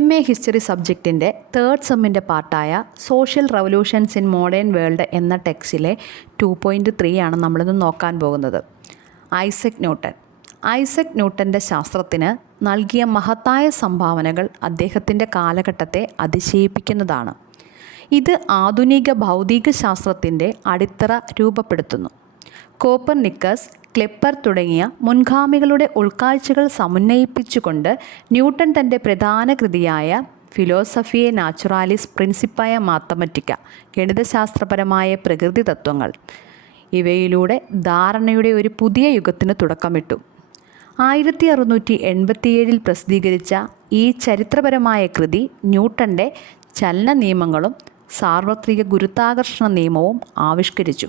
MA history സബ്ജക്റ്റിൻ്റെ third സെമ്മിൻ്റെ പാർട്ടായ social revolutions in modern world എന്ന ടെക്സ്റ്റിലെ 2.3 ആണ് നമ്മളിന്ന് നോക്കാൻ പോകുന്നത്. ഐസക് ന്യൂട്ടൻ്റെ ശാസ്ത്രത്തിന് നൽകിയ മഹത്തായ സംഭാവനകൾ അദ്ദേഹത്തിൻ്റെ കാലഘട്ടത്തെ അതിശയിപ്പിക്കുന്നതാണ്. ഇത് ആധുനിക ഭൗതിക ശാസ്ത്രത്തിൻ്റെ അടിത്തറ രൂപപ്പെടുത്തുന്നു. കോപ്പർനിക്കസ്, ക്ലെപ്പർ തുടങ്ങിയ മുൻഗാമികളുടെ ഉൾക്കാഴ്ചകൾ സമന്വയിപ്പിച്ചുകൊണ്ട് ന്യൂട്ടൺ തൻ്റെ പ്രധാന കൃതിയായ ഫിലോസഫിയെ നാച്ചുറാലിസ് പ്രിൻസിപ്പയ മാത്തമറ്റിക്ക, ഗണിതശാസ്ത്രപരമായ പ്രകൃതി തത്വങ്ങൾ, ഇവയിലൂടെ ധാരണയുടെ ഒരു പുതിയ യുഗത്തിന് തുടക്കമിട്ടു. 1687 പ്രസിദ്ധീകരിച്ച ഈ ചരിത്രപരമായ കൃതി ന്യൂട്ടൻ്റെ ചലന നിയമങ്ങളും സാർവത്രിക ഗുരുത്വാകർഷണ നിയമവും ആവിഷ്കരിച്ചു.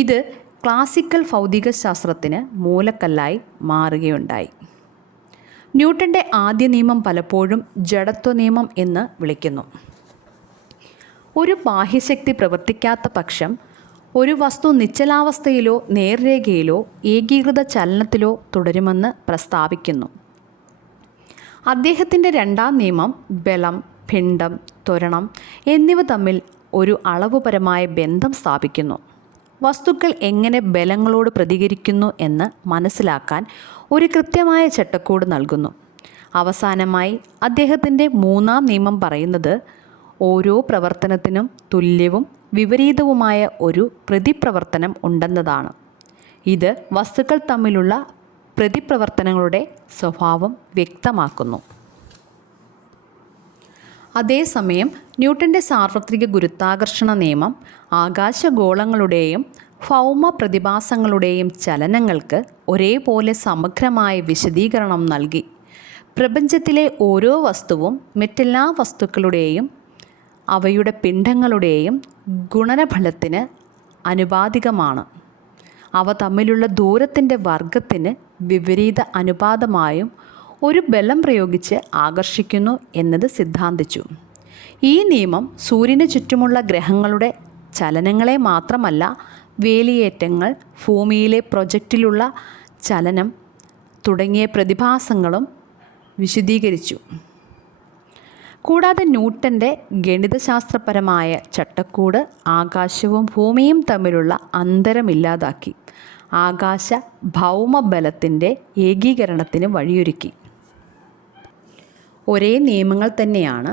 ഇത് ക്ലാസിക്കൽ ഭൗതികശാസ്ത്രത്തിന് മൂലക്കല്ലായി മാറുകയുണ്ടായി. ന്യൂട്ടൻ്റെ ആദ്യ നിയമം പലപ്പോഴും ജഡത്വ നിയമം എന്ന് വിളിക്കുന്നു. ഒരു ബാഹ്യശക്തി പ്രവർത്തിക്കാത്ത പക്ഷം ഒരു വസ്തു നിശ്ചലാവസ്ഥയിലോ നേർരേഖയിലോ ഏകീകൃത ചലനത്തിലോ തുടരുമെന്ന് പ്രസ്താവിക്കുന്നു. അദ്ദേഹത്തിൻ്റെ രണ്ടാം നിയമം ബലം, പിണ്ഡം, ത്വരണം എന്നിവ തമ്മിൽ ഒരു അളവുപരമായ ബന്ധം സ്ഥാപിക്കുന്നു. വസ്തുക്കൾ എങ്ങനെ ബലങ്ങളോട് പ്രതികരിക്കുന്നു എന്ന് മനസ്സിലാക്കാൻ ഒരു കൃത്യമായ ചട്ടക്കൂട് നൽകുന്നു. അവസാനമായി അദ്ദേഹത്തിൻ്റെ മൂന്നാം നിയമം പറയുന്നത് ഓരോ പ്രവർത്തനത്തിനും തുല്യവും വിപരീതവുമായ ഒരു പ്രതിപ്രവർത്തനം ഉണ്ടെന്നതാണ്. ഇത് വസ്തുക്കൾ തമ്മിലുള്ള പ്രതിപ്രവർത്തനങ്ങളുടെ സ്വഭാവം വ്യക്തമാക്കുന്നു. അതേസമയം ന്യൂട്ടൻ്റെ സാർവത്രിക ഗുരുത്വാകർഷണ നിയമം ആകാശഗോളങ്ങളുടെയും ഭൗമ പ്രതിഭാസങ്ങളുടെയും ചലനങ്ങൾക്ക് ഒരേപോലെ സമഗ്രമായ വിശദീകരണം നൽകി. പ്രപഞ്ചത്തിലെ ഓരോ വസ്തുവും മറ്റെല്ലാ വസ്തുക്കളുടെയും അവയുടെ പിണ്ഡങ്ങളുടെയും ഗുണനഫലത്തിന് അനുപാതികമാണ്. അവ തമ്മിലുള്ള ദൂരത്തിൻ്റെ വർഗത്തിന് വിപരീത അനുപാതമായും ഒരു ബലം പ്രയോഗിച്ച് ആകർഷിക്കുന്നു എന്നത് സിദ്ധാന്തിച്ചു. ഈ നിയമം സൂര്യന് ചുറ്റുമുള്ള ഗ്രഹങ്ങളുടെ ചലനങ്ങളെ മാത്രമല്ല, വേലിയേറ്റങ്ങൾ, ഭൂമിയിലെ പ്രൊജക്റ്റിലുള്ള ചലനം തുടങ്ങിയ പ്രതിഭാസങ്ങളും വിശദീകരിച്ചു. കൂടാതെ ന്യൂട്ടൻ്റെ ഗണിതശാസ്ത്രപരമായ ചട്ടക്കൂട് ആകാശവും ഭൂമിയും തമ്മിലുള്ള അന്തരമില്ലാതാക്കി ആകാശ ഭൗമബലത്തിൻ്റെ ഏകീകരണത്തിന് വഴിയൊരുക്കി. ഒരേ നിയമങ്ങൾ തന്നെയാണ്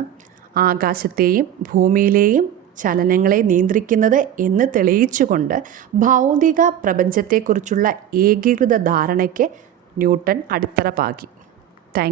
ആകാശത്തെയും ഭൂമിയിലെയും ചലനങ്ങളെ നിയന്ത്രിക്കുന്നത് എന്ന് തെളിയിച്ചുകൊണ്ട് ഭൗതിക പ്രപഞ്ചത്തെക്കുറിച്ചുള്ള ഏകീകൃത ധാരണയ്ക്ക് ന്യൂട്ടൺ അടിത്തറ പാകി. താങ്ക്